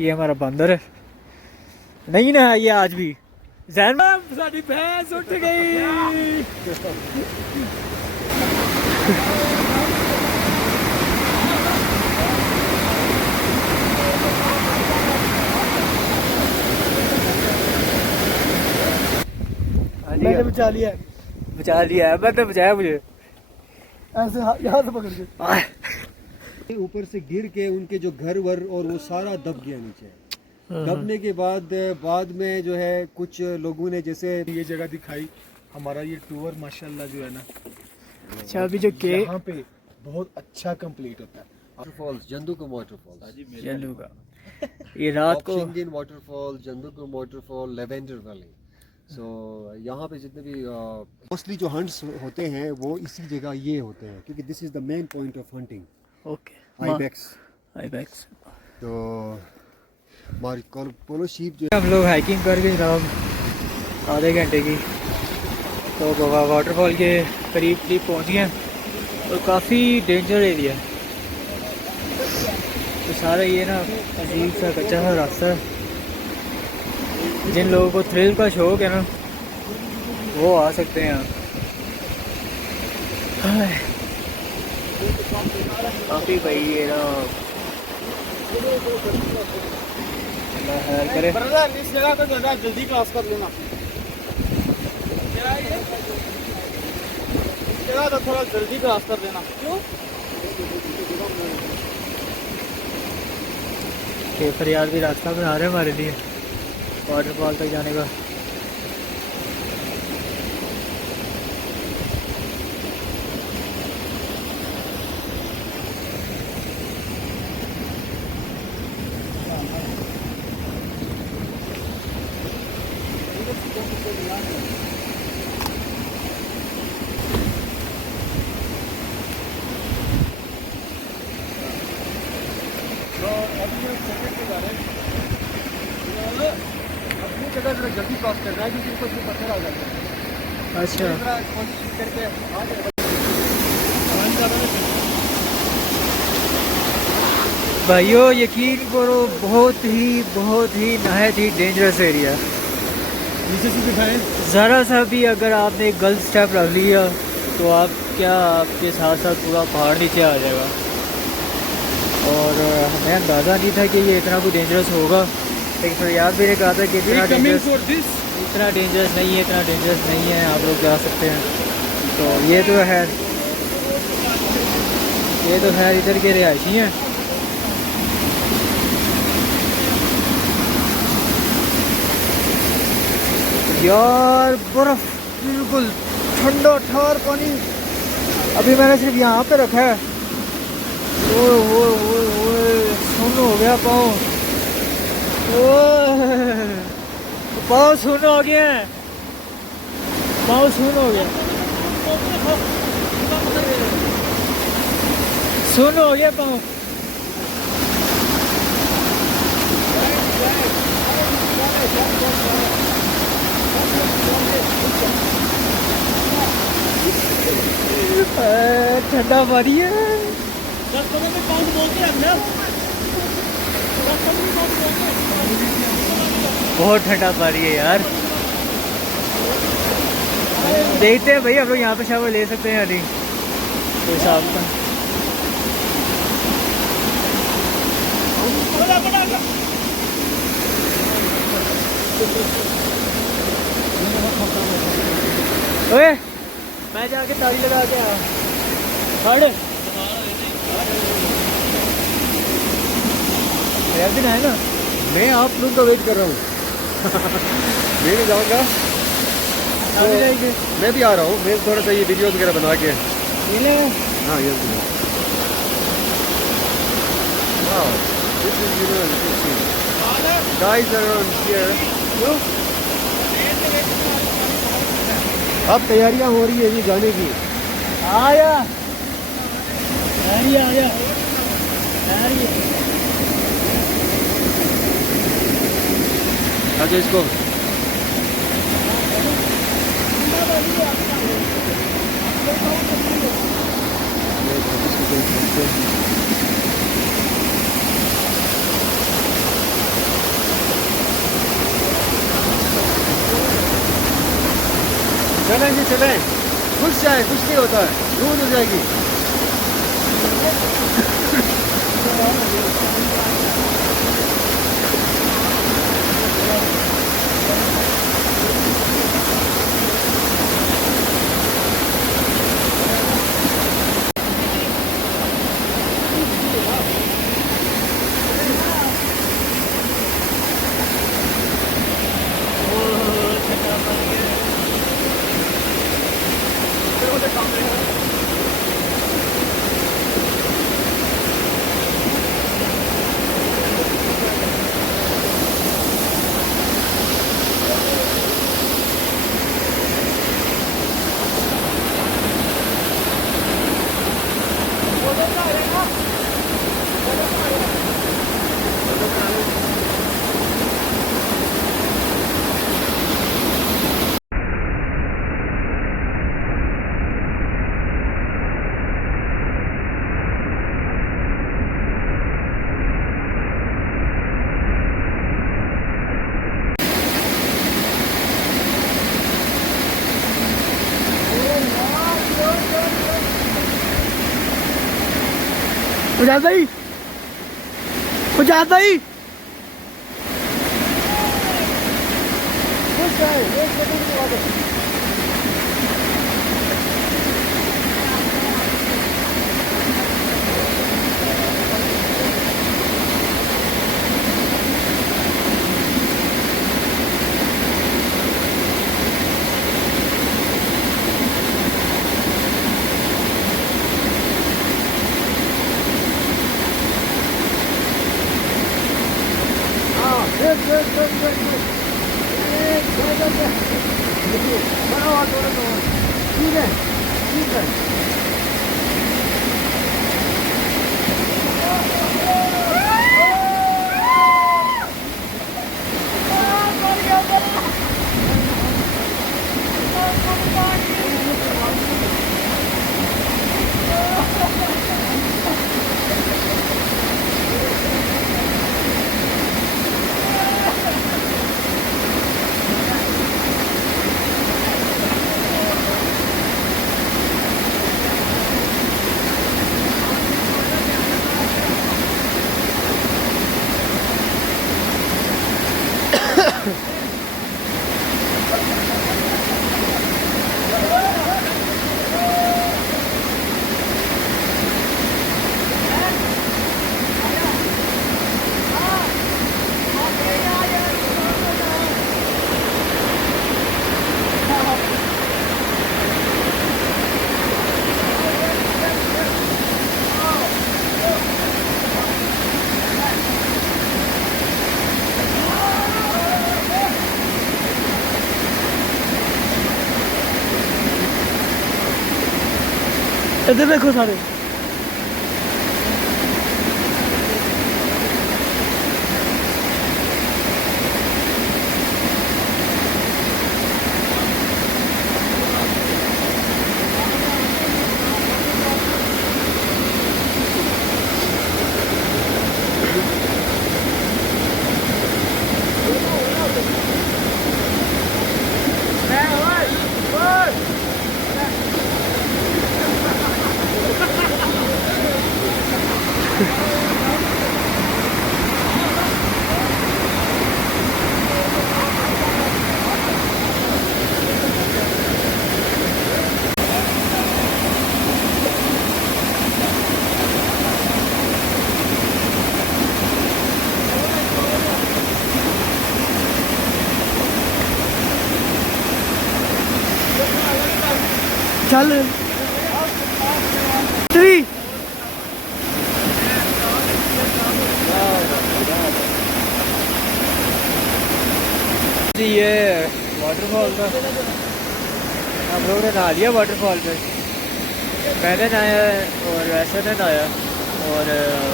ये हमारा बंदर है, नहीं ना ये आज भी। जैन साडी भैंस उठ गई। मैंने बचा लिया है। बचा लिया है, मैं तो बचाया मुझे ऐसे यहाँ से पकड़ के ऊपर से गिर के उनके जो घर वर और वो सारा दब गया नीचे। दबने के बाद में जो है कुछ लोगों ने जैसे ये जगह दिखाई, हमारा ये टूर माशाल्लाह जो है ना, अच्छा अभी जो के यहाँ पे बहुत अच्छा कंप्लीट होता है। वाटरफॉल्स, जंदुकुम वाटरफॉल्स, जल्लू का ये रात को इंडियन वाटरफॉल, जंदुकुम वाटरफॉल, लेवेंडर वैली। सो यहाँ पे जितने भी मोस्टली जो हंट्स होते हैं वो इसी जगह ये होते हैं, क्योंकि this is the main point of hunting. Okay ibex तो हमारी पोलो शीप जो हम लोग हाइकिंग करके जनाब आधे घंटे की तो वाटरफॉल के करीब पहुंच गए और काफ़ी डेंजर एरिया है। तो सारा ये ना अजीब सा कच्चा सा रास्ता है। जिन लोगों को थ्रिल का शौक है ना वो आ सकते हैं यहाँ। काफ़ी भाई ये ना करे इस जगह को ज़्यादा जल्दी क्रॉस कर लेना। इस जगह तो थोड़ा जल्दी क्रॉस कर देना। क्यों? फरियाद भी रास्ता बना रहे हैं हमारे लिए वाटरफॉल तक जाने का। अपनी जगह जरा जल्दी क्रॉस करना है क्योंकि ऊपर से पत्थर आ जाते हैं। अच्छा कोशिश करके आ जाएगा। भाइयों यकीन करो बहुत ही नहायत ही डेंजरस एरिया। नीचे से दिखाएं। ज़रा सा भी अगर आपने एक गलत स्टेप रख लिया तो आपके साथ साथ पूरा पहाड़ नीचे आ जाएगा। और हमें अंदाज़ा नहीं था कि ये इतना कुछ डेंजरस होगा, लेकिन फरियाद भी ने कहा था कि इतना डेंजरस नहीं है, आप लोग जा सकते हैं। तो ये तो है इधर के रिहायशी हैं। यार बर्फ बिल्कुल ठंडा ठार पानी। अभी मैंने सिर्फ यहाँ पे रखा है। ओए सुन हो गया पाँव सुन हो गया है। पाँव सुन हो गया पाँव। ठंडा पानी है। बहुत ठंडा पानी है यार। देखते हैं भाई हम लोग यहाँ पे शावर ले सकते हैं या नहीं तो हिसाब का। ओए मैं जाके ताली लगा के आया खड़े दिन है ना। मैं आप लोग का वेट कर रहा हूँ। मैं भी जाऊँगा तो मैं भी आ रहा हूँ। मैं थोड़ा सा ये वीडियोस वगैरह बना के हाँ ये guys are around here। अब तैयारियां हो रही है जी जाने की। आया अच्छा इसको चलें जी चलें, कुछ जाए, कुछ नहीं होता है, दूर हो जाएगी। उजाद भाई, उजाद भाई, कुछ जाए, एक सेकंड की बात है। ठीक है, ठीक है। इधर देखो सारे। चल 3 जी, ये वाटरफॉल था। हम लोग ने नहा लिया वाटरफॉल पे। मैंने नहाया है और ऐसा ने नहाया और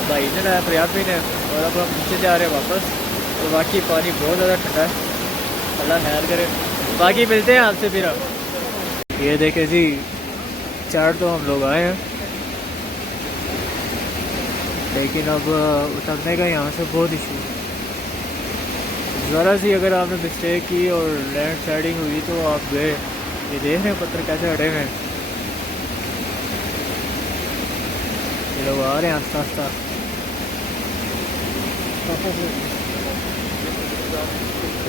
भाई ने नहाया, प्रयाग भी ने। और अब हम नीचे जा रहे हैं वापस। तो बाकी पानी बहुत ज़्यादा ठंडा है, अल्लाह खैर करे। बाकी मिलते हैं आपसे फिर। ये देखे जी, चार तो हम लोग आए हैं, लेकिन अब उतरने का यहाँ से बहुत इशू है। ज़रा सी अगर आपने मिस्टेक की और लैंड स्लाइडिंग हुई तो आप गए ये देख रहे हैं पत्थर कैसे हटे हुए हैं। ये लोग आ रहे हैं आस्ता आस्ता।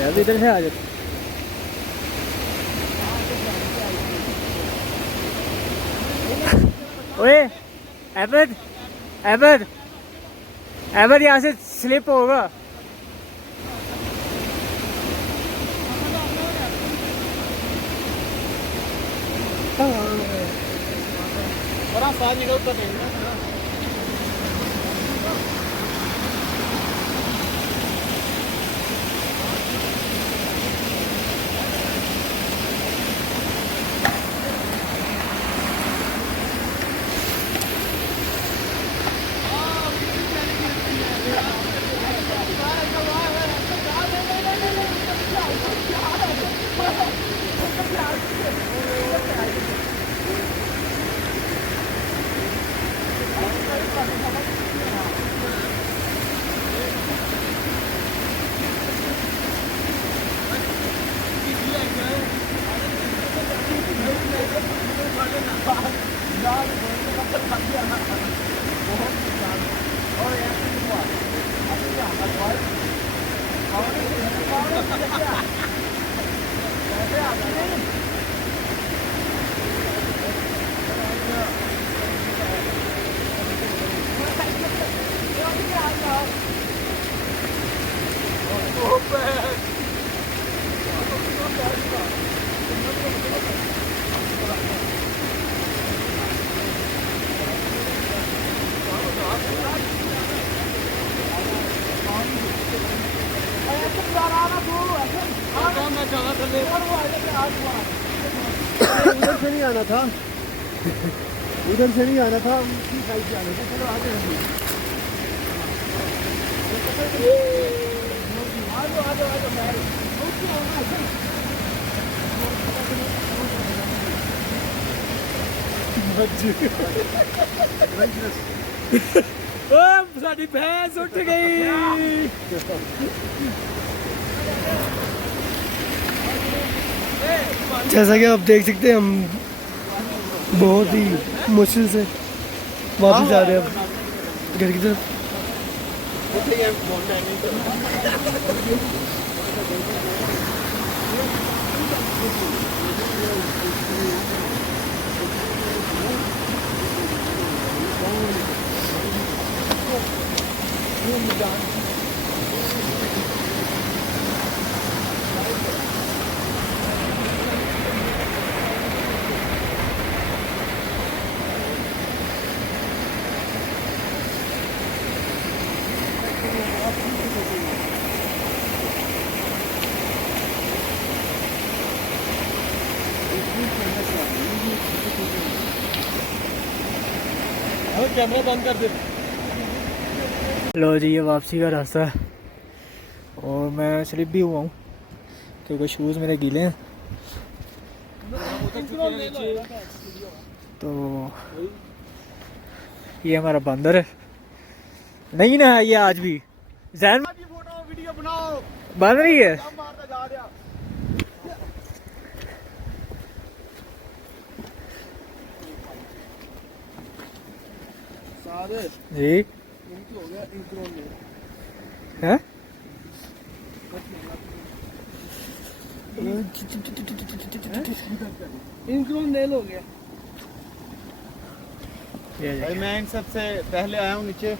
अभी इधर से आ जाते। ओए अहमद अहमद अहमद यहाँ से स्लिप होगा। बड़ा साथ निकलता नहीं। उधर से नहीं आना था, उधर से नहीं आना था, उसी साइड से आना था। चलो आगे साडी भैंस उठ गई। जैसा कि आप देख सकते हैं हम बहुत ही मुश्किल से वापस जा रहे हैं अब घर की तरफ। कैमरा बंद कर दे। लो जी ये वापसी का रास्ता है और मैं स्लिप भी हुआ हूँ क्योंकि शूज़ मेरे गीले हैं। तो ये हमारा बंदर है, नहीं ना ये आज भी जैन फोटो वीडियो बनाओ, बन रही है। जी है नेल हो गया। भाई मैं इन सबसे पहले आया हूँ नीचे,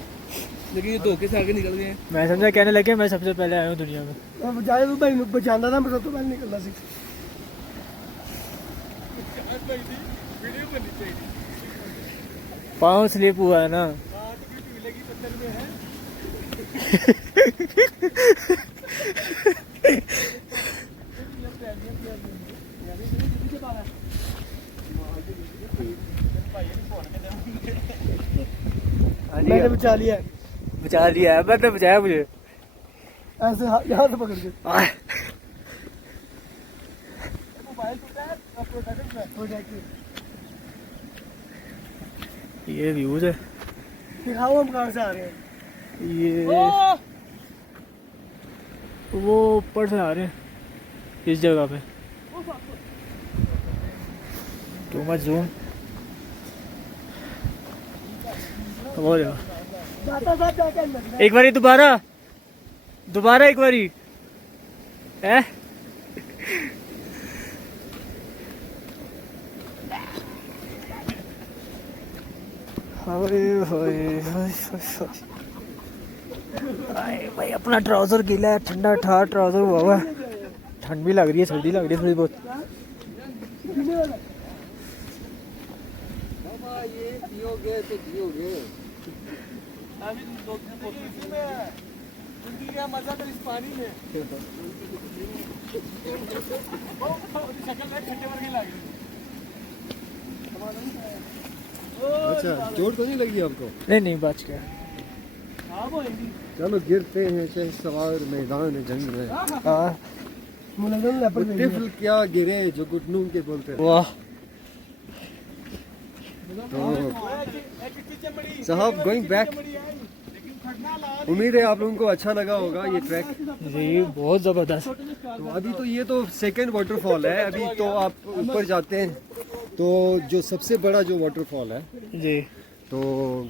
लेकिन ये धोखे से आगे निकल गए हैं। मैं समझा कहने लगे मैं सबसे पहले आया हूँ दुनिया में। बजाय तो भाई बचाना था, मैं सब तो पहले निकलना सी। पाँव स्लिप हुआ है ना। मैंने बचा लिया, बचा लिया है, मैंने बचाया मुझे ऐसे यहाँ से पकड़ के। ये व्यूज है। दिखाओ हम कहाँ से आ रहे हैं। ये वो ऊपर से आ रहे हैं इस जगह पे। Too much zoom. वो देखो, एक बारी दोबारा एक बारी है। भाई अपना ट्राउजर गीला है, ठंडा ठा ट्राउजर हुआ हुआ है, ठंड भी लग रही है, सर्दी लग रही है थोड़ी बहुत। ये जियोगे तो जियोगे। मजा तो इस पानी में। अच्छा, चोट तो नहीं लगी आपको? नहीं बच गया। चलो गिरते हैं शहसवार मैदान जंग में। तिफल क्या गिरे जो घुटनों के बोलते हैं। वाह तो साहब गोइंग बैक, उम्मीद है आप लोगों को अच्छा लगा होगा ये ट्रैक जी, बहुत ज़बरदस्त। तो अभी तो ये तो सेकंड वाटरफॉल है, अभी तो आप ऊपर जाते हैं तो जो सबसे बड़ा जो वाटरफॉल है जी तो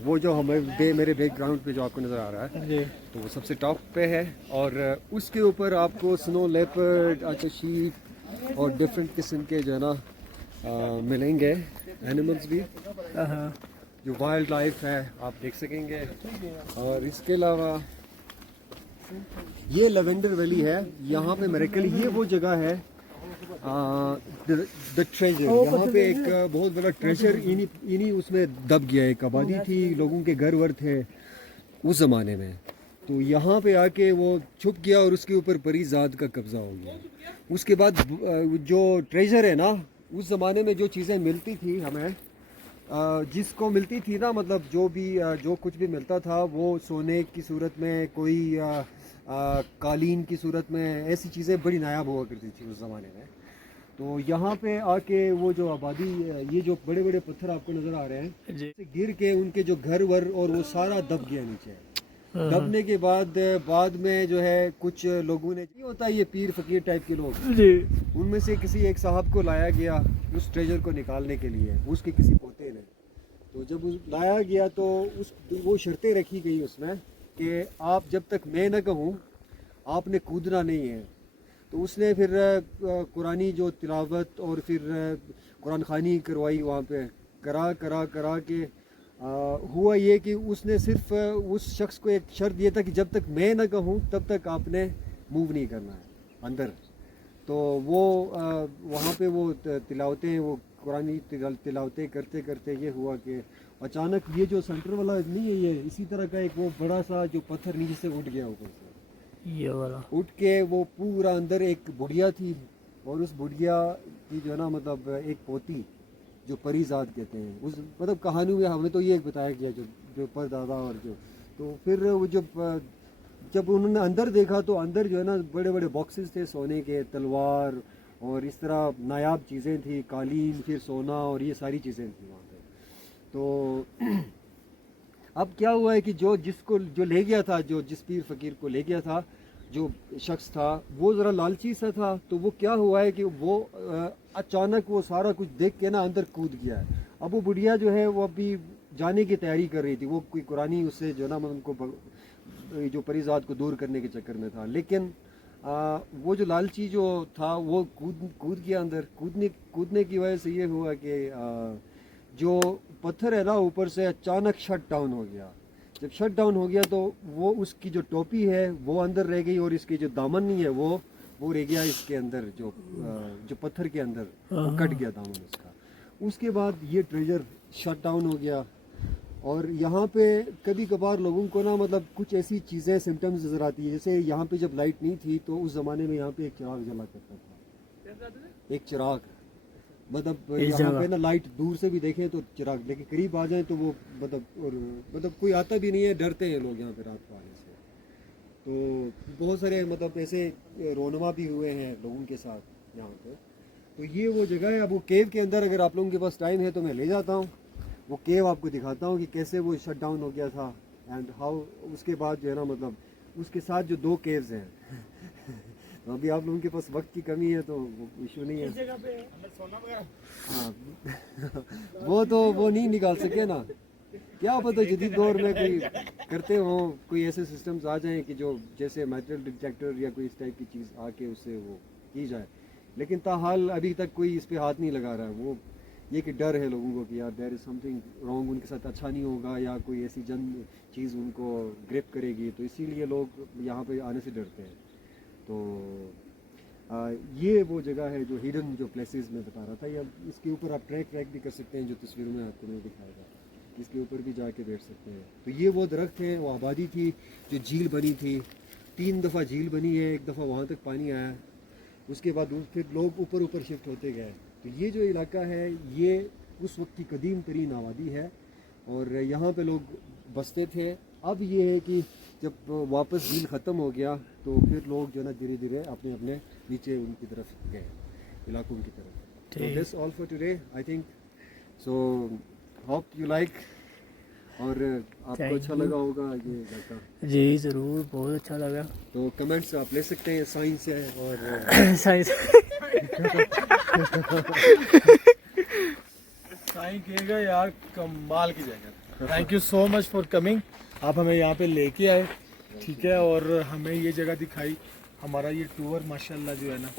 वो जो हमें मेरे बैकग्राउंड पे जो आपको नज़र आ रहा है जी, तो वो सबसे टॉप पे है। और उसके ऊपर आपको स्नो लेपर्ड, शीप और डिफरेंट किस्म के जो है ना मिलेंगे, एनिमल्स भी, हाँ जो वाइल्ड लाइफ है आप देख सकेंगे। और इसके अलावा ये लेवेंडर वैली है, यहाँ पे मेरेकल, ये वो जगह है द ट्रेजर। यहाँ पे एक बहुत बड़ा ट्रेजर इन्हीं उसमें दब गया है। एक आबादी थी, लोगों के घर वर थे उस ज़माने में, तो यहाँ पे आके वो छुप गया और उसके ऊपर परीजाद का कब्जा हो गया। उसके बाद जो ट्रेजर है ना, उस ज़माने में जो चीज़ें मिलती थी हमें, जिसको मिलती थी ना, मतलब जो भी जो कुछ भी मिलता था वो सोने की सूरत में, कोई कालीन की सूरत में, ऐसी चीज़ें बड़ी नायाब हुआ करती थी उस ज़माने में। तो यहाँ पे आके वो जो आबादी, ये जो बड़े बड़े पत्थर आपको नज़र आ रहे हैं जी, गिर के उनके जो घर वर और वो सारा दब गया नीचे। दबने के बाद में जो है कुछ लोगों ने, नहीं होता ये पीर फकीर टाइप के लोग, जी उनमें से किसी एक साहब को लाया गया उस ट्रेजर को निकालने के लिए, उसके किसी पोते ने। तो जब लाया गया तो वो शर्तें रखी गई उसमें कि आप जब तक मैं न कहूँ आपने कूदना नहीं है। तो उसने फिर कुरानी जो तिलावत और फिर कुरान खानी करवाई वहाँ पे, करा के हुआ ये कि उसने सिर्फ उस शख्स को एक शर्त दिया था कि जब तक मैं ना कहूँ तब तक आपने मूव नहीं करना है अंदर। तो वो वहाँ पे वो तिलावतें, वो कुरानी तिलावतें करते करते ये हुआ कि अचानक ये जो सेंटर वाला नहीं है, ये इसी तरह का एक वो बड़ा सा जो पत्थर नीचे से उठ गया ऊपर से, ये वाला उठ के वो पूरा अंदर एक बुढ़िया थी, और उस बुढ़िया की जो है ना मतलब एक पोती जो परीजाद कहते हैं, उस मतलब कहानी में हमें तो ये बताया गया जो परदादा और जो, तो फिर वो जब उन्होंने अंदर देखा तो अंदर जो है ना बड़े बड़े बॉक्सेस थे सोने के, तलवार और इस तरह नायाब चीज़ें थी, कालीन, फिर सोना और ये सारी चीज़ें थी वहाँ पे। तो अब क्या हुआ है कि जो ले गया था, जो जिस पीर फकीर को ले गया था, जो शख्स था वो ज़रा लालची सा था, तो वो क्या हुआ है कि वो अचानक वो सारा कुछ देख के ना अंदर कूद गया है। अब वो बुढ़िया जो है वो अभी जाने की तैयारी कर रही थी, वो कोई कुरानी उससे जो ना उनको जो परीजाद को दूर करने के चक्कर में था, लेकिन वो जो लालची जो था वो कूद गया अंदर। कूदने की वजह से ये हुआ कि जो पत्थर है ना ऊपर से अचानक शट डाउन हो गया। जब शट डाउन हो गया तो वो उसकी जो टोपी है वो अंदर रह गई, और इसकी जो दामन नहीं है वो रह गया इसके अंदर, जो पत्थर के अंदर वो कट गया दामन उसका। उसके बाद ये ट्रेजर शट डाउन हो गया। और यहाँ पे कभी कभार लोगों को ना मतलब कुछ ऐसी चीज़ें सिम्टम्स नज़र आती है, जैसे यहाँ पे जब लाइट नहीं थी तो उस ज़माने में यहाँ पे एक चिराग जला करता था, एक चिराग, मतलब यहाँ पे ना लाइट दूर से भी देखें तो चिराग, लेकिन करीब आ जाए तो वो मतलब कोई आता भी नहीं है, डरते हैं लोग यहाँ पे रात को आने से। तो बहुत सारे मतलब ऐसे रोनमा भी हुए हैं लोगों के साथ यहाँ पे। तो ये वो जगह है। अब वो केव के अंदर अगर आप लोगों के पास टाइम है तो मैं ले जाता हूँ, वो केव आपको दिखाता हूँ कि कैसे वो शट डाउन हो गया था एंड हाउ। उसके बाद जो है ना मतलब उसके साथ जो 2 केव्स हैं अभी आप लोगों के पास वक्त की कमी है तो इशू नहीं है। हाँ वो नहीं निकाल सके ना, क्या पता जदीद दौर में कोई करते हो, कोई ऐसे सिस्टम्स आ जाएं कि जो जैसे मेटल डिटेक्टर या कोई इस टाइप की चीज़ आके उससे वो की जाए, लेकिन ताहाल अभी तक कोई इस पे हाथ नहीं लगा रहा है। वो ये कि डर है लोगों को कि यार देयर इज़ समथिंग रॉन्ग, उनके साथ अच्छा नहीं होगा या कोई ऐसी चीज़ उनको ग्रिप करेगी, तो इसीलिए लोग यहाँ पे आने से डरते हैं। तो ये वो जगह है जो हिडन जो प्लेसेस में बता रहा था, या इसके ऊपर आप ट्रैक भी कर सकते हैं जो तस्वीरों में आपको मैं दिखाएगा, इसके ऊपर भी जाके बैठ सकते हैं। तो ये वो दरख्त है, वो आबादी थी जो झील बनी थी, 3 दफ़ा झील बनी है, 1 दफ़ा वहाँ तक पानी आया, उसके बाद फिर लोग ऊपर शिफ्ट होते गए। तो ये जो इलाका है ये उस वक्त की कदीम तरीन आबादी है और यहाँ पे लोग बसते थे। अब ये है कि जब वापस झील ख़त्म हो गया तो फिर लोग जो है ना धीरे धीरे अपने अपने नीचे उनकी तरफ गए, इलाकों की तरफ। तो this all for today I think, so hope you like, और आपको अच्छा लगा होगा ये इलाका। जी ज़रूर, बहुत अच्छा लगा। तो कमेंट्स आप ले सकते हैं, साइंस है और साइंस साईं कहेगा यार कमाल की जगह। Thank you so much for coming, आप हमें यहाँ पे लेके आए, ठीक है, और हमें ये जगह दिखाई। हमारा ये टूर माशाल्लाह जो है ना,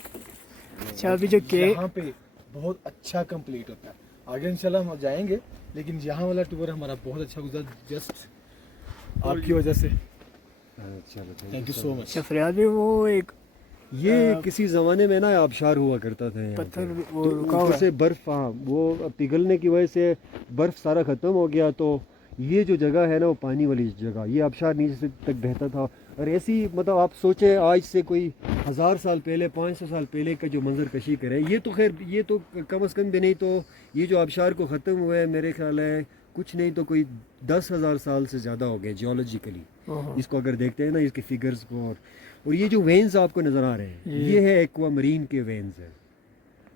अच्छा अभी जो के यहाँ पे बहुत अच्छा कंप्लीट होता है। आगे इंशाल्लाह हम जाएंगे, लेकिन यहाँ वाला टूर हमारा बहुत अच्छा गुजरा जस्ट आपकी वजह से। चलो थैंक यू सो मच। सफरियाद भी वो एक ये किसी ज़माने में ना आबशार हुआ करता था यहाँ पत्थर पे। वो तो रुका ऊपर हुआ से बर्फ, हाँ वो पिघलने की वजह से बर्फ सारा ख़त्म हो गया, तो ये जो जगह है ना वो पानी वाली जगह, ये आबशार नीचे तक बहता था। और ऐसी मतलब आप सोचें आज से कोई 1000 साल पहले, 500 साल पहले का जो मंजर कशी करे, ये तो खैर ये तो कम अज़ कम भी नहीं, तो ये जो आबशार को ख़त्म हुआ है मेरे ख्याल है कुछ नहीं तो कोई 10,000 साल से ज़्यादा हो गए जियोलॉजिकली। इसको अगर देखते हैं ना इसके फिगर्स को, और ये जो वेन्स आपको नज़र आ रहे हैं ये है एक्वामरीन के वेन्स है।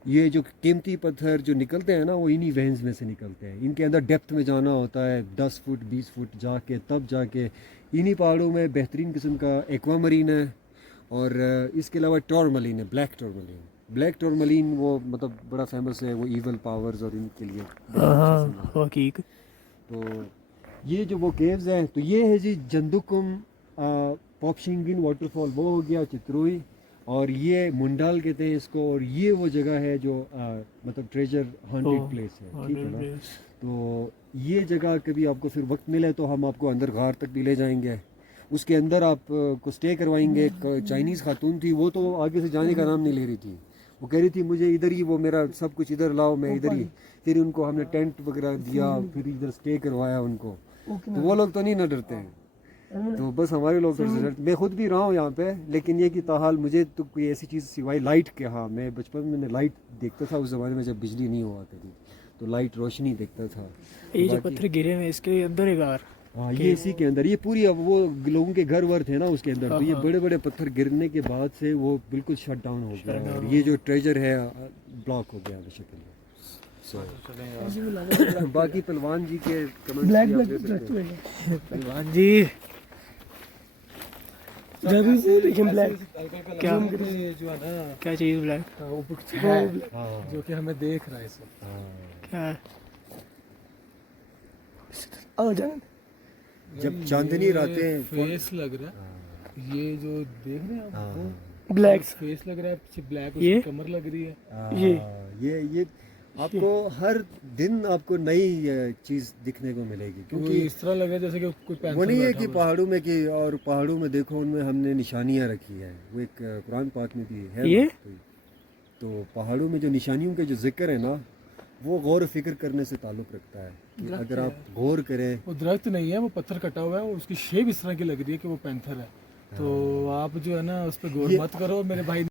ये जो कीमती पत्थर जो निकलते हैं ना वो इन्हीं वेन्स में से निकलते हैं। इनके अंदर डेप्थ में जाना होता है 10 फुट 20 फुट जाके, तब जाके इन्हीं पहाड़ों में बेहतरीन किस्म का एक्वामरीन है। और इसके अलावा टॉर्मलिन है, ब्लैक टॉर्मलिन वो मतलब बड़ा फेमस है, वो ईवल पावर्स और इनके लिए हकीक। तो ये जो वो केव्स हैं, तो ये है जी जंदुकुम पॉपशिंगिन वाटरफॉल, वो हो गया चित्रोई, और ये मुंडाल कहते हैं इसको, और ये वो जगह है जो मतलब ट्रेजर हंटेड प्लेस है, ठीक है ना। तो ये जगह कभी आपको फिर वक्त मिले तो हम आपको अंदर गार तक भी ले जाएंगे, उसके अंदर आप को स्टे करवाएंगे। चाइनीज़ खातून थी, वो तो आगे से जाने का नाम नहीं ले रही थी, वो कह रही थी मुझे इधर ही, वो मेरा सब कुछ इधर लाओ, मैं इधर ही। फिर उनको हमने टेंट वगैरह दिया, फिर इधर स्टे करवाया उनको, तो वो लोग तो नहीं ना डरते हैं, तो बस हमारे लोग थोड़े से डरते। मैं खुद भी रहा हूँ यहाँ पे, लेकिन ये कि ताहाल मुझे तो कोई ऐसी चीज़ सिवाय लाइट के, हाँ मैं बचपन में लाइट देखता था उस ज़माने में जब बिजली नहीं हुआ करती, तो लाइट रोशनी देखता था। ये जो पत्थर गिरे हैं इसके अंदर एक गार, हाँ ये इसी के अंदर, ये पूरी अब वो लोगों के घर वर थे ना उसके अंदर, तो ये बड़े बड़े पत्थर गिरने के बाद से वो बिल्कुल शट डाउन हो गया, और ये जो ट्रेजर है ब्लॉक हो गया शक्ल में। बाकी पहलवान जी के कमेंट्स पहलवान जी लेकिन ब्लैक क्या जो है ना, क्या चीज़ ब्लैक है जो कि हमें देख रहा है इस वक्त। क्या जब चांदनी रातें फेस लग रहा है, ये जो देख रहे हैं आप, वो ब्लैक फेस लग रहा है, पीछे ब्लैक ये? उसकी कमर लग रही है। ये आपको हर दिन आपको नई चीज दिखने को मिलेगी, क्योंकि क्योंकि इस तरह लग रहा है जैसे कि कोई पैंथर वो नहीं है बैठा कि हुआ पहाड़ों में कि, और पहाड़ों में देखो उनमें हमने निशानियां रखी है, वो एक कुरान पाक में भी है ये? तो पहाड़ों में जो निशानियों के जो जिक्र है ना, वो गौर फिक्र करने से ताल्लुक़ रखता है कि अगर आप गौर करें, वो दरख्त नहीं है, वो पत्थर कटा हुआ है, और उसकी शेप इस तरह की लग रही है कि वो पैंथर है। तो आप जो है ना उस पर गौर मत करो मेरे भाई।